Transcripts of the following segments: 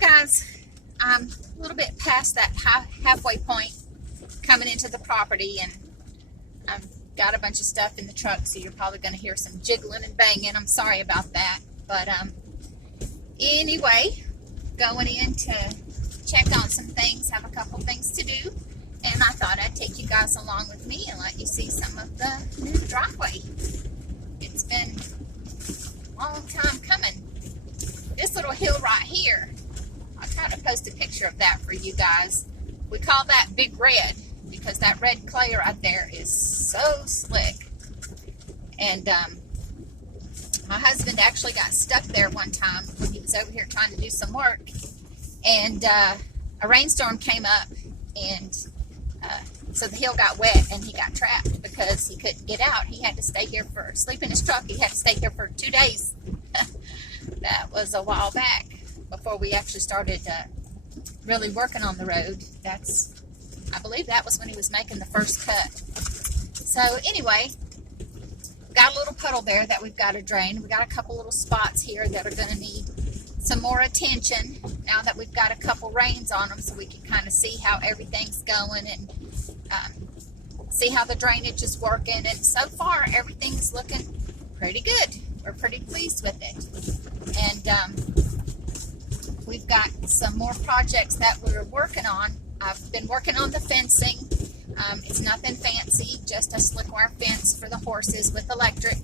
guys, I'm a little bit past that halfway point coming into the property, and I've got a bunch of stuff in the truck, so you're probably going to hear some jiggling and banging. I'm sorry about that, but anyway, going in to check on some things, have a couple things to do, and I thought I'd take you guys along with me and let you see some of the new driveway. It's been a long time coming. This little hill right here, I'll try to post a picture of that for you guys. We call that Big Red because that red clay right there is so slick. And my husband actually got stuck there one time when he was over here trying to do some work. And a rainstorm came up, and so the hill got wet and he got trapped because he couldn't get out. He had to stay here sleep in his truck. He had to stay here for 2 days. That was a while back before we actually started really working on the road. I believe that was when he was making the first cut. So anyway, got a little puddle there that we've got to drain. We got a couple little spots here that are going to need some more attention now that we've got a couple rains on them, so we can kind of see how everything's going and see how the drainage is working. And so far, everything's looking pretty good. We're pretty pleased with it. And we've got some more projects that we're working on. I've been working on the fencing. It's nothing fancy, just a slick wire fence for the horses with electric.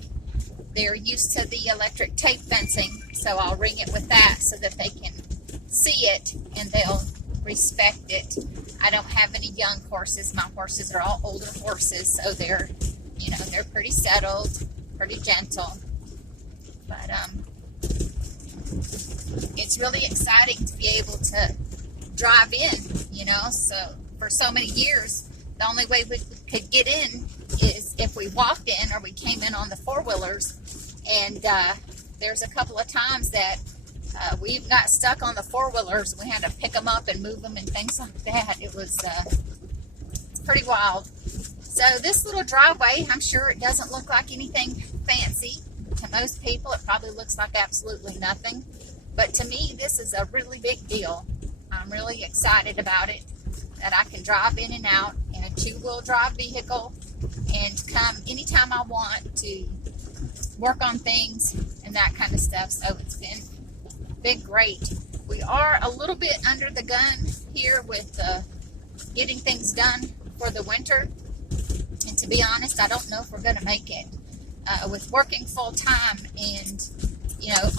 They're used to the electric tape fencing, so I'll ring it with that so that they can see it and they'll respect it. I don't have any young horses. My horses are all older horses, so they're pretty settled, pretty gentle. But it's really exciting to be able to drive in, so for so many years, the only way we could get in is if we walked in or we came in on the four-wheelers. And there's a couple of times that we got stuck on the four-wheelers. We had to pick them up and move them and things like that. It was it's pretty wild. So this little driveway, I'm sure it doesn't look like anything fancy. To most people, it probably looks like absolutely nothing. But to me, this is a really big deal. I'm really excited about it, that I can drive in and out in a two-wheel drive vehicle and come anytime I want to work on things and that kind of stuff. So it's been great. We are a little bit under the gun here with getting things done for the winter. And to be honest, I don't know if we're going to make it. With working full time and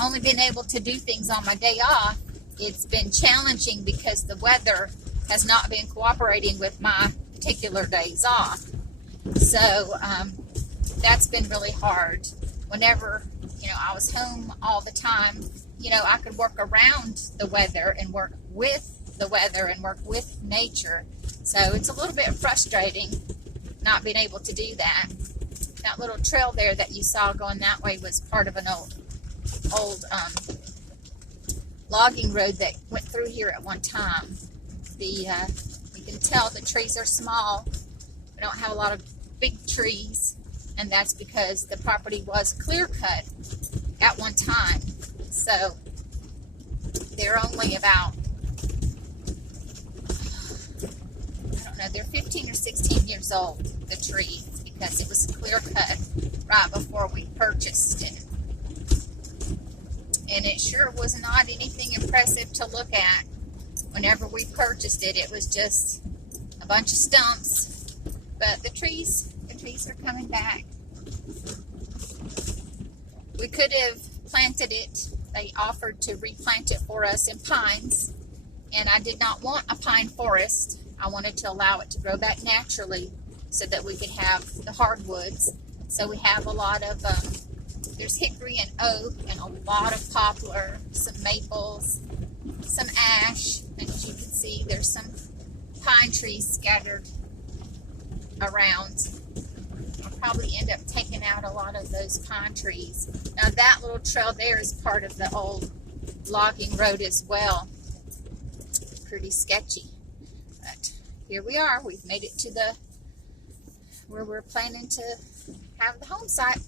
only being able to do things on my day off, it's been challenging because the weather has not been cooperating with my particular days off. So that's been really hard. Whenever I was home all the time, I could work around the weather and work with the weather and work with nature. So it's a little bit frustrating not being able to do that. That little trail there that you saw going that way was part of an old logging road that went through here at one time. You can tell the trees are small. We don't have a lot of big trees, and that's because the property was clear cut at one time. So they're only about, I don't know, they're 15 or 16 years old, the trees, because it was clear cut right before we purchased it. And it sure was not anything impressive to look at whenever we purchased it. It was just a bunch of stumps. But the trees are coming back. We could have planted it. They offered to replant it for us in pines. And I did not want a pine forest. I wanted to allow it to grow back naturally so that we could have the hardwoods. So we have a lot of, there's hickory and oak and a lot of poplar, some maples, some ash, and as you can see, there's some pine trees scattered around. I'll probably end up taking out a lot of those pine trees. Now that little trail there is part of the old logging road as well. Pretty sketchy, but here we are. We've made it to where we're planning to have the home site.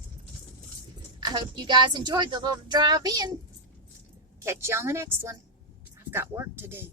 I hope you guys enjoyed the little drive in. Catch you on the next one. I've got work to do.